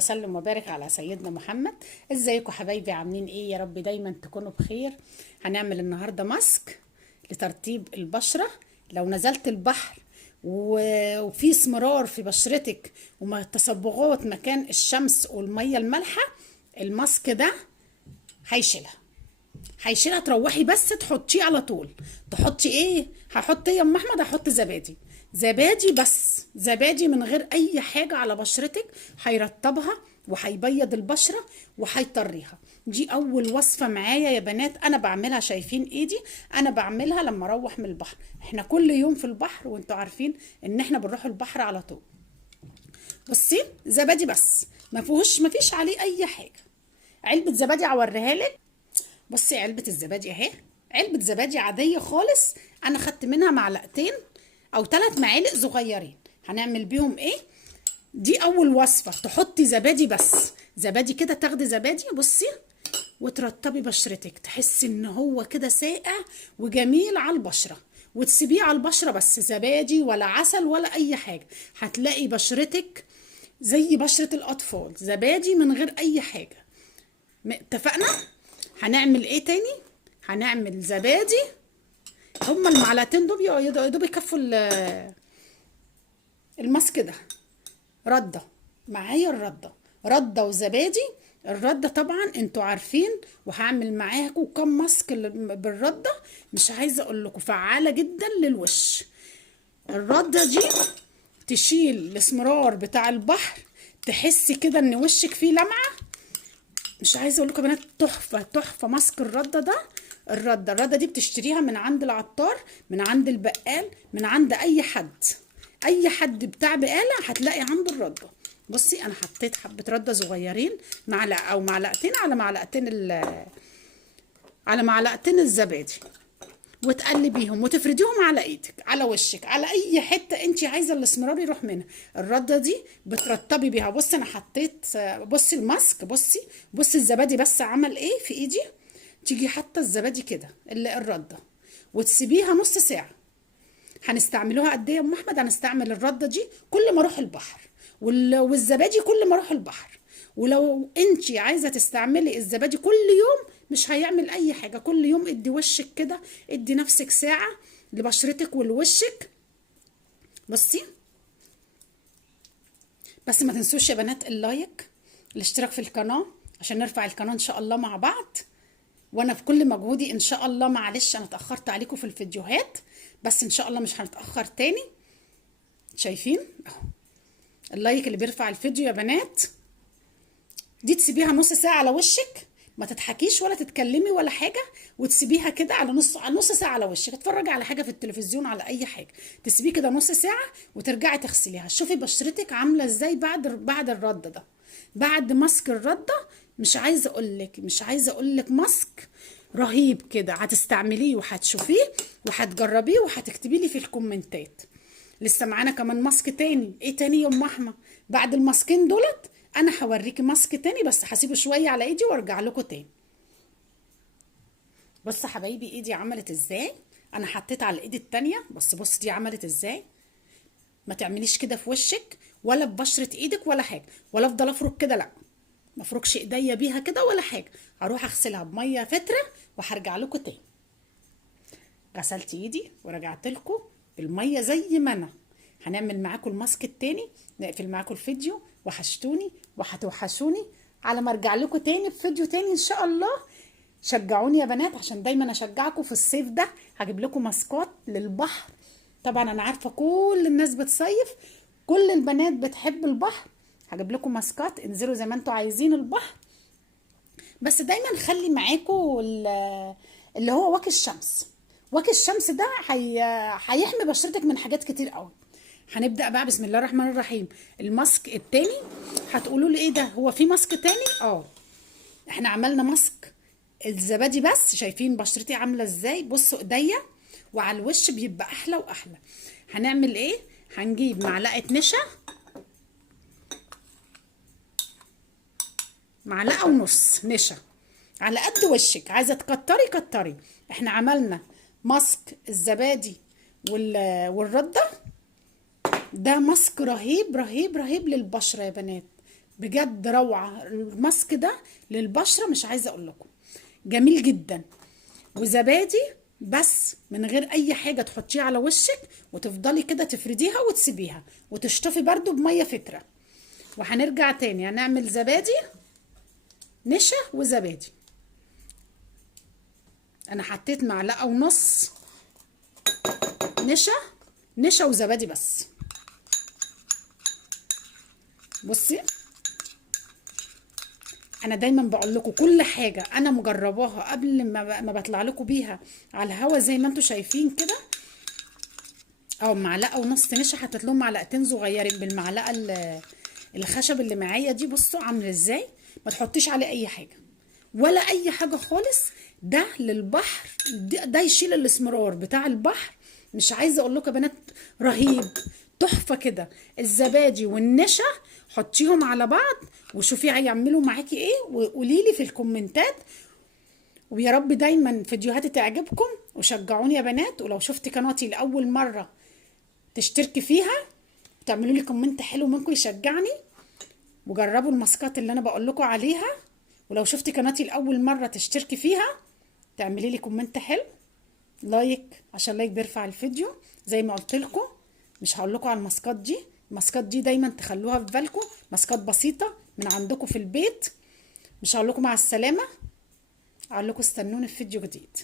وسلم وبارك على سيدنا محمد. ازيكم حبايبي؟ عاملين ايه؟ يا رب دايما تكونوا بخير. هنعمل النهارده ماسك لترطيب البشرة. لو نزلت البحر وفي اسمرار في بشرتك وتصبغات مكان الشمس والمية المالحة، الماسك ده هيشيلها تروحي بس تحطيه على طول. تحطي ايه؟ هحط ايه يا ام احمد؟ هحط زبادي. زبادي بس، زبادي من غير اي حاجه على بشرتك، هيرطبها وهيبيض البشره وهيطريها. دي اول وصفه معايا يا بنات انا بعملها. شايفين ايدي؟ انا بعملها لما اروح من البحر. احنا كل يوم في البحر وانتوا عارفين ان احنا بنروح البحر على طول. بصي، زبادي بس، ما فيش عليه اي حاجه. علبه زبادي هوريها لك. بصي علبة الزبادي اهي، علبة زبادي عادية خالص. انا خدت منها معلقتين او 3 معالق صغيرين. هنعمل بيهم ايه؟ دي اول وصفة. تحطي زبادي بس، زبادي كده، تاخدي زبادي بصي وترطبي بشرتك، تحسي ان هو كده ساقع وجميل على البشرة، وتسيبيه على البشرة بس. زبادي ولا عسل ولا اي حاجة، هتلاقي بشرتك زي بشرة الاطفال. زبادي من غير اي حاجة. اتفقنا؟ هنعمل ايه تاني؟ هنعمل زبادي. هما المعلقتين دول يا دوب يكفوا الماسك ده. رده معايا، رده وزبادي. الرده طبعا انتوا عارفين، وهعمل معاكم كام ماسك بالرده. مش عايزه اقول لكم فعاله جدا للوش. الرده دي تشيل الاسمرار بتاع البحر، تحسي كده ان وشك فيه لمعه. مش عايزه اقول لكم يا بنات، تحفه تحفه ماسك الرده ده. الرده دي بتشتريها من عند العطار، من عند البقال، من عند اي حد بتاع بقاله هتلاقي عنده الرده. بصي انا حطيت حبه رده صغيرين، معلقه او معلقتين على معلقتين الزبادي، وتقلبيهم وتفرديهم على ايدك، على وشك، على اي حته انت عايزه الاسمرار يروح منها. الرده دي بترطبي بيها. بصي انا حطيت، بصي الماسك، بصي الزبادي بس عمل ايه في ايدي. تيجي حاطه الزبادي كده الرده وتسيبيها نص ساعه. هنستعملوها قد ايه يا ام احمد؟ هنستعمل الرده دي كل ما اروح البحر، والزبادي كل ما اروح البحر. ولو انت عايزه تستعملي الزبادي كل يوم مش هيعمل اي حاجه. كل يوم ادي وشك كده، ادي نفسك ساعه لبشرتك ولوشك. بصي بس ما تنسوش يا بنات اللايك، الاشتراك في القناه عشان نرفع القناه ان شاء الله مع بعض. وانا في كل مجهودي ان شاء الله. معلش انا اتاخرت عليكم في الفيديوهات، بس ان شاء الله مش هنتاخر تاني. شايفين اهو اللايك اللي بيرفع الفيديو يا بنات. دي تسيبيها نص ساعه على وشك، ما تضحكيش ولا تتكلمي ولا حاجه، وتسيبيها كده على نص ساعه على وشك. اتفرجي على حاجه في التلفزيون، على اي حاجه، تسيبيه كده نص ساعه وترجعي تغسليها. شوفي بشرتك عامله ازاي بعد الرده ده، بعد ماسك الرده. مش عايزه اقول لك ماسك رهيب كده. هتستعمليه وهتشوفيه وهتجربيه وهتكتبي لي في الكومنتات. لسه معانا كمان ماسك تاني. ايه تاني يا ام احمد؟ بعد الماسكين دولت انا هوريكي ماسك تاني، بس هسيبه شويه على ايدي وارجع لكم تاني. بص حبايبي ايدي عملت ازاي. انا حطيت على الايد التانية، بص دي عملت ازاي. ما تعمليش كده في وشك ولا في بشرة ايدك ولا حاجه، ولا افضل افرك كده، لا، ما افركش ايديا بيها كده ولا حاجه. هروح اغسلها بميه فتره وهرجع لكم تاني. غسلت ايدي ورجعت لكم بالميه زي ما انا. هنعمل معاكم الماسك التاني، نقفل معاكم الفيديو. وحشتوني وهتوحشوني. على ما ارجع لكم تاني بفيديو تاني ان شاء الله. شجعوني يا بنات عشان دايما اشجعكم. في الصيف ده هجيب لكم ماسكات للبحر. طبعا انا عارفه كل الناس بتصيف، كل البنات بتحب البحر. هجيب لكم ماسكات، انزلوا زي ما انتوا عايزين البحر. بس دايما خلي معاكم اللي هو واقي الشمس. واقي الشمس ده هيحمي بشرتك من حاجات كتير قوي. هنبدأ بقى بسم الله الرحمن الرحيم. الماسك التاني هتقولوا لي ايه ده؟ هو في ماسك تاني؟ احنا عملنا ماسك الزبادي بس. شايفين بشرتي عامله ازاي؟ بصوا ايديا وعلى الوش بيبقى احلى واحلى. هنعمل ايه؟ هنجيب معلقه نشا، معلقه ونص نشا، على قد وشك. عايزه تكتري كتري. احنا عملنا ماسك الزبادي والرده. ده ماسك رهيب رهيب رهيب للبشره يا بنات. بجد روعة. الماسك ده للبشرة مش عايزة اقول لكم جميل جدا. وزبادي بس من غير اي حاجة، تحطيه على وشك وتفضلي كده تفرديها وتسيبيها وتشطفي برضو بمية فترة. وهنرجع تاني هنعمل زبادي نشا وزبادي. انا حطيت معلقة ونص نشا وزبادي بس. بصي انا دايما بقول لكم كل حاجه انا مجرباها قبل ما بطلع لكم بيها على الهوا زي ما انتم شايفين كده. او معلقه ونص نشا، حطيت لهم معلقتين صغيرين بالمعلقه الخشب اللي معايا دي. بصوا عامل ازاي، ما تحطيش عليه اي حاجه ولا اي حاجه خالص. ده للبحر، ده يشيل الاسمرار بتاع البحر. مش عايزه اقول لكم يا بنات رهيب تحفه كده. الزبادي والنشا حطيهم على بعض وشوفي هيعملوا معاكي ايه، وقولي لي في الكومنتات. ويا رب دايما فيديوهاتي تعجبكم، وشجعوني يا بنات. ولو شفت قناتي لاول مره تشتركي فيها وتعملوا لي كومنت حلو منكم يشجعني. وجربوا الماسكات اللي انا بقول لكم عليها. ولو شفتي قناتي لاول مره تشتركي فيها تعملي لي كومنت حلو، لايك عشان لايك بيرفع الفيديو. زي ما قلت لكم مش هقول لكم على الماسكات دي. الماسكات دي دايما تخلوها في بالكم، ماسكات بسيطه من عندكم في البيت. مش هقول لكم مع السلامه، هقول لكم استنوني في فيديو جديد.